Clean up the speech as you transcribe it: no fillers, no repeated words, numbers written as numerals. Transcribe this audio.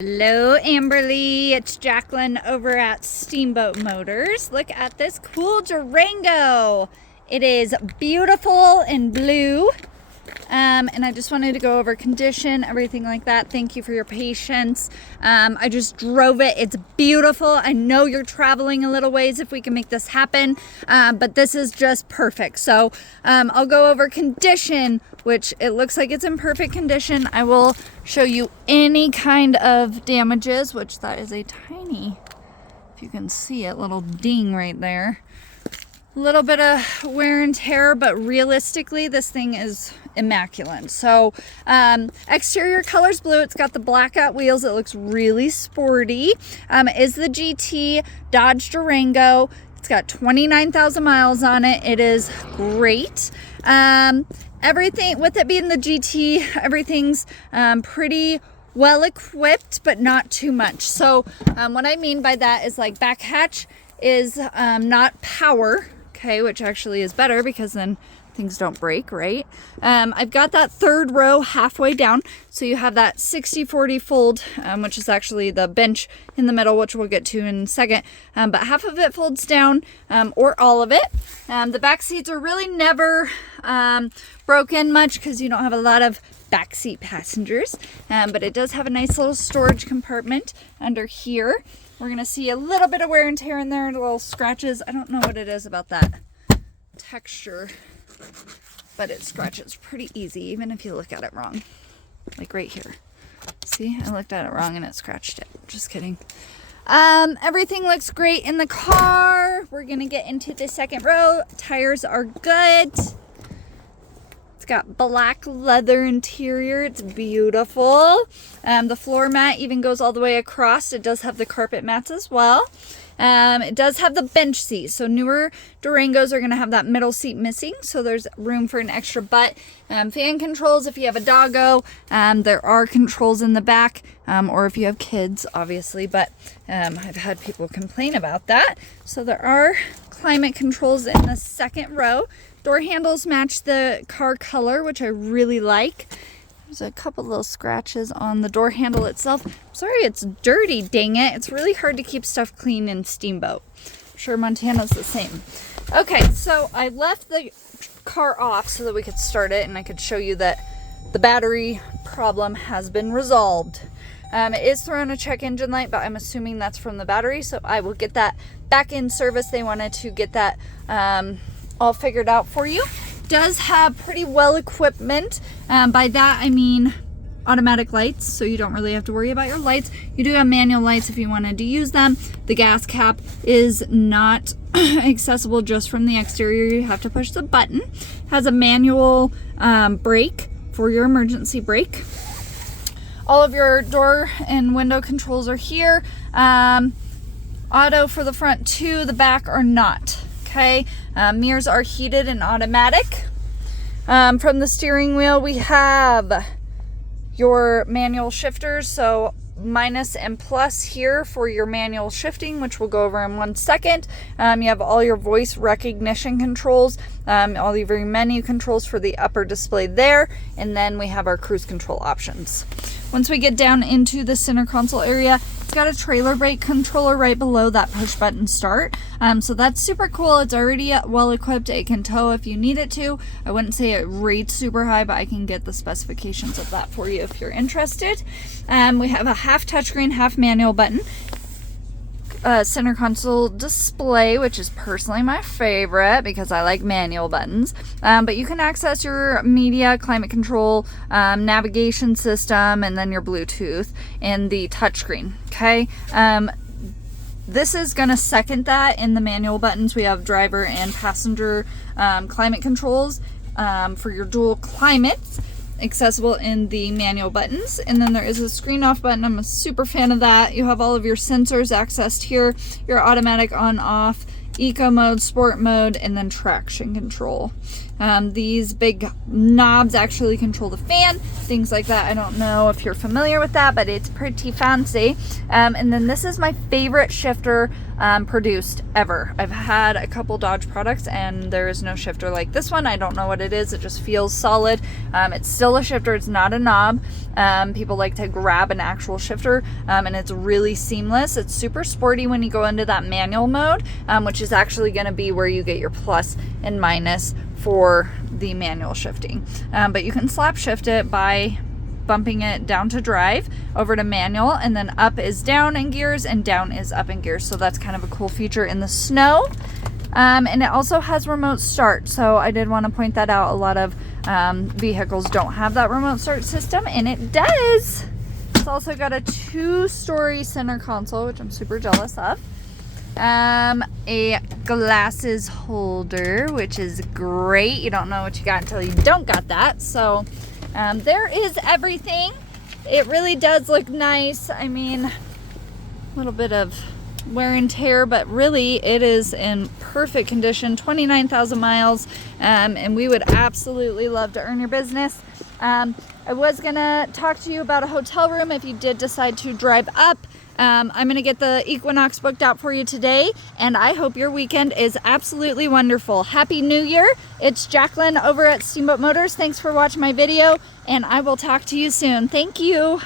Hello Amberly, it's Jacqueline over at Steamboat Motors. Look at this cool Durango. It is beautiful in blue. And I just wanted to go over condition, everything like that. Thank you for your patience. I just drove it. It's beautiful. I know you're traveling a little ways if we can make this happen, but this is just perfect. So I'll go over condition, which it looks like it's in perfect condition. I will show you any kind of damages, which that is a tiny, if you can see it, little ding right there. A little bit of wear and tear, but realistically this thing is immaculate. So exterior color's blue. It's got the blackout wheels. It looks really sporty. It is the GT Dodge Durango. It's got 29,000 miles on it. It is great. Everything with it being the GT, everything's pretty well equipped, but not too much. So what I mean by that is like back hatch is not power, okay, which actually is better because then things don't break, right? I've got that third row halfway down, so you have that 60-40 fold, which is actually the bench in the middle, which we'll get to in a second, but half of it folds down, or all of it. The back seats are really never broken much because you don't have a lot of backseat passengers, but it does have a nice little storage compartment under here. We're gonna see a little bit of wear and tear in there, little scratches. I don't know what it is about that texture, but it scratches pretty easy, even if you look at it wrong. Like right here. See, I looked at it wrong and it scratched it. Just kidding. Everything looks great in the car. We're gonna get into the second row. Tires are good. Got black leather interior. It's beautiful. The floor mat even goes all the way across. It does have the carpet mats as well. It does have the bench seat. So newer Durangos are going to have that middle seat missing. So there's room for an extra butt. Fan controls if you have a doggo. There are controls in the back, or if you have kids, obviously. But I've had people complain about that. So there are climate controls in the second row. Door handles match the car color, which I really like. There's a couple little scratches on the door handle itself. Sorry, it's dirty, dang it. It's really hard to keep stuff clean in Steamboat. I'm sure Montana's the same. Okay, so I left the car off so that we could start it and I could show you that the battery problem has been resolved. It is throwing a check engine light, but I'm assuming that's from the battery, so I will get that back in service. They wanted to get that all figured out for you. Does have pretty well equipment. By that I mean automatic lights, so you don't really have to worry about your lights. You do have manual lights if you wanted to use them. The gas cap is not accessible just from the exterior. You have to push the button. Has a manual brake for your emergency brake. All of your door and window controls are here. Auto for the front too, the back are not. Okay, mirrors are heated and automatic. From the steering wheel, we have your manual shifters, so minus and plus here for your manual shifting, which we'll go over in 1 second. You have all your voice recognition controls, all of your menu controls for the upper display there, and then we have our cruise control options. Once we get down into the center console area, it's got a trailer brake controller right below that push button start. So that's super cool. It's already well equipped. It can tow if you need it to. I wouldn't say it rates super high, but I can get the specifications of that for you if you're interested. We have a half touchscreen, half manual button. Center console display, which is personally my favorite because I like manual buttons, but you can access your media, climate control, navigation system, and then your Bluetooth in the touchscreen. Okay, this is gonna second that. In the manual buttons we have driver and passenger climate controls for your dual climates, accessible in the manual buttons. And then there is a screen off button. I'm a super fan of that. You have all of your sensors accessed here, your automatic on off, eco mode, sport mode, and then traction control. These big knobs actually control the fan, things like that. I don't know if you're familiar with that, but it's pretty fancy. And then this is my favorite shifter produced ever. I've had a couple Dodge products and there is no shifter like this one. I don't know what it is. It just feels solid. It's still a shifter. It's not a knob. People like to grab an actual shifter, and it's really seamless. It's super sporty when you go into that manual mode, which is actually going to be where you get your plus and minus for the manual shifting. But you can slap shift it by bumping it down to drive, over to manual, and then up is down in gears and down is up in gears. So that's kind of a cool feature in the snow. And it also has remote start. So I did want to point that out. A lot of vehicles don't have that remote start system, and it does. It's also got a 2-story center console, which I'm super jealous of. A glasses holder, which is great. You don't know what you got until you don't got that. So there is everything. It really does look nice. I mean, a little bit of wear and tear, but really it is in perfect condition. 29,000 miles, and we would absolutely love to earn your business. I was gonna talk to you about a hotel room if you did decide to drive up. I'm gonna get the Equinox booked out for you today, and I hope your weekend is absolutely wonderful. Happy New Year. It's Jacqueline over at Steamboat Motors. Thanks for watching my video, and I will talk to you soon. Thank you.